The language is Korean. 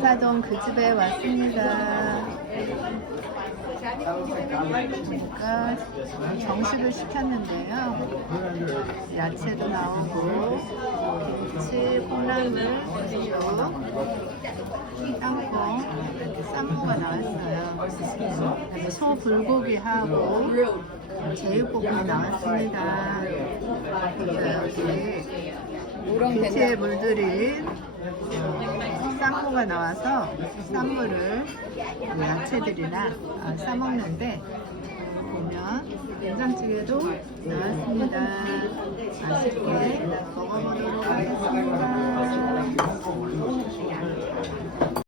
인사동 그 집에 왔습니다. 제가 정식을 시켰는데요. 야채도 나오고 김치, 콩나물, 그리고 땅콩, 쌈무가 나왔어요. 소 불고기하고 제육볶음이 나왔습니다. 여기 김치에 물들인 쌈무가 나와서 쌈무를 야채들이나 싸먹는데 보면 된장찌개도 나왔습니다. 맛있게 먹어보도록 하겠습니다.